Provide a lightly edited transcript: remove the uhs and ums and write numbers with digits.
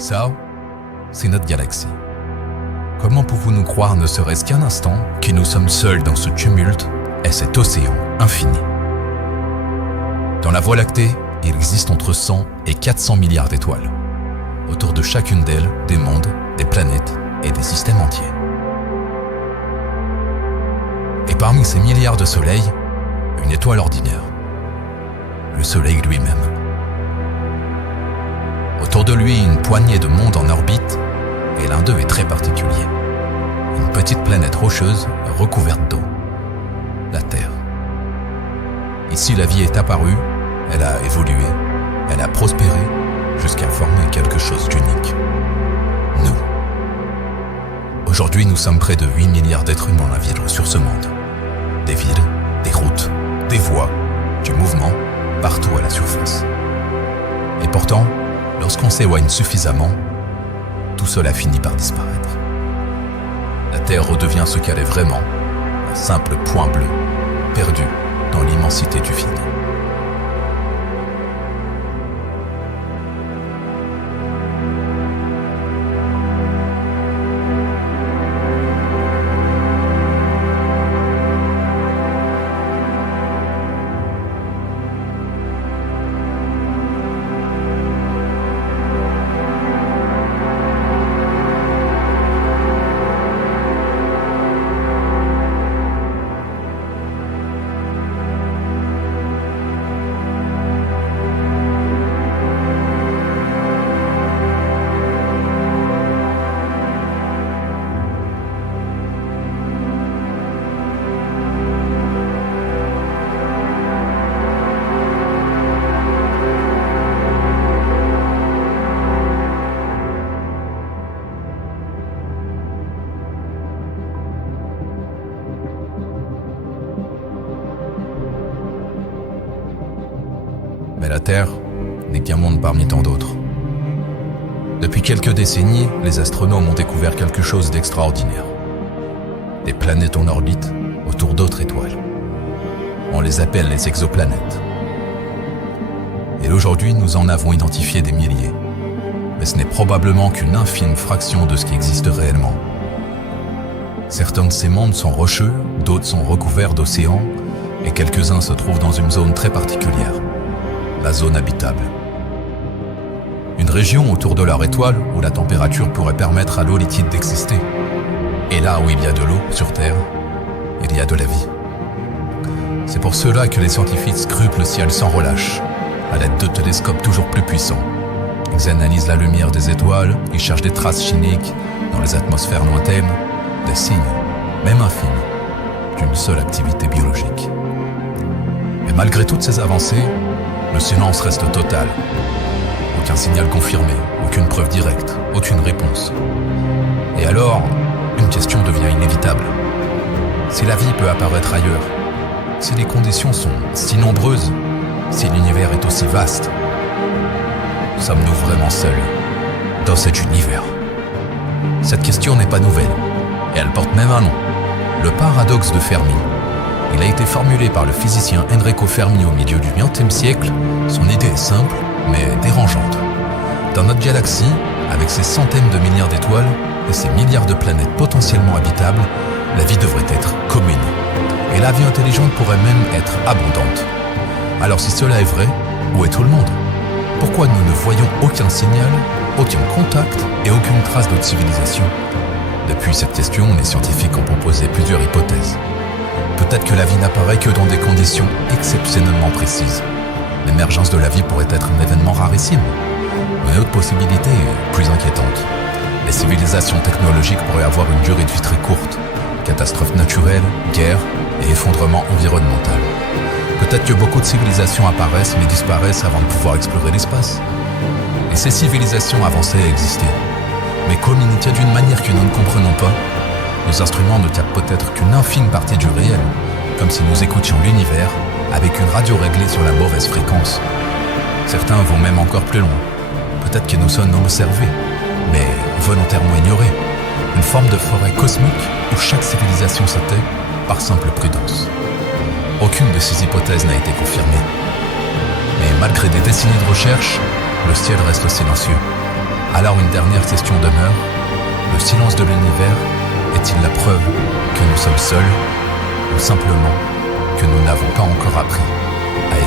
Ça, c'est notre galaxie. Comment pouvons-nous croire, ne serait-ce qu'un instant, que nous sommes seuls dans ce tumulte et cet océan infini? Dans la Voie lactée, il existe entre 100 et 400 milliards d'étoiles. Autour de chacune d'elles, des mondes, des planètes et des systèmes entiers. Et parmi ces milliards de soleils, une étoile ordinaire. Le Soleil lui-même. Autour de lui, une poignée de mondes en orbite, et l'un d'eux est très particulier. Une petite planète rocheuse recouverte d'eau. La Terre. Ici, la vie est apparue, elle a évolué, elle a prospéré, jusqu'à former quelque chose d'unique. Nous. Aujourd'hui, nous sommes près de 8 milliards d'êtres humains à vivre sur ce monde. Des villes, des routes, des voies, du mouvement, partout à la surface. Et pourtant, lorsqu'on s'éloigne suffisamment, tout cela finit par disparaître. La Terre redevient ce qu'elle est vraiment, un simple point bleu, perdu dans l'immensité du vide. Mais la Terre n'est qu'un monde parmi tant d'autres. Depuis quelques décennies, les astronomes ont découvert quelque chose d'extraordinaire. Des planètes en orbite autour d'autres étoiles. On les appelle les exoplanètes. Et aujourd'hui, nous en avons identifié des milliers. Mais ce n'est probablement qu'une infime fraction de ce qui existe réellement. Certains de ces mondes sont rocheux, d'autres sont recouverts d'océans, et quelques-uns se trouvent dans une zone très particulière. La zone habitable. Une région autour de leur étoile où la température pourrait permettre à l'eau liquide d'exister. Et là où il y a de l'eau sur Terre, il y a de la vie. C'est pour cela que les scientifiques scrutent le ciel sans relâche, à l'aide de télescopes toujours plus puissants. Ils analysent la lumière des étoiles, ils cherchent des traces chimiques dans les atmosphères lointaines, des signes, même infimes, d'une seule activité biologique. Mais malgré toutes ces avancées, le silence reste total. Aucun signal confirmé, aucune preuve directe, aucune réponse. Et alors, une question devient inévitable. Si la vie peut apparaître ailleurs, si les conditions sont si nombreuses, si l'univers est aussi vaste, sommes-nous vraiment seuls dans cet univers? Cette question n'est pas nouvelle, et elle porte même un nom, le paradoxe de Fermi. Il a été formulé par le physicien Enrico Fermi au milieu du XXe siècle. Son idée est simple, mais dérangeante. Dans notre galaxie, avec ses centaines de milliards d'étoiles et ses milliards de planètes potentiellement habitables, la vie devrait être commune. Et la vie intelligente pourrait même être abondante. Alors si cela est vrai, où est tout le monde? Pourquoi nous ne voyons aucun signal, aucun contact et aucune trace d'autre civilisation? Depuis cette question, les scientifiques ont proposé plusieurs hypothèses. Peut-être que la vie n'apparaît que dans des conditions exceptionnellement précises. L'émergence de la vie pourrait être un événement rarissime. Une autre possibilité est plus inquiétante. Les civilisations technologiques pourraient avoir une durée de vie très courte. Catastrophes naturelles, guerres et effondrement environnemental. Peut-être que beaucoup de civilisations apparaissent mais disparaissent avant de pouvoir explorer l'espace. Et ces civilisations avancées existaient, mais communiquaient d'une manière que nous ne comprenons pas. Nos instruments ne captent peut-être qu'une infime partie du réel, comme si nous écoutions l'univers avec une radio réglée sur la mauvaise fréquence. Certains vont même encore plus loin. Peut-être que nous sommes observés, mais volontairement ignorés. Une forme de forêt cosmique où chaque civilisation se tait par simple prudence. Aucune de ces hypothèses n'a été confirmée. Mais malgré des décennies de recherche, le ciel reste silencieux. Alors une dernière question demeure. Le silence de l'univers est-il la preuve que nous sommes seuls ou simplement que nous n'avons pas encore appris à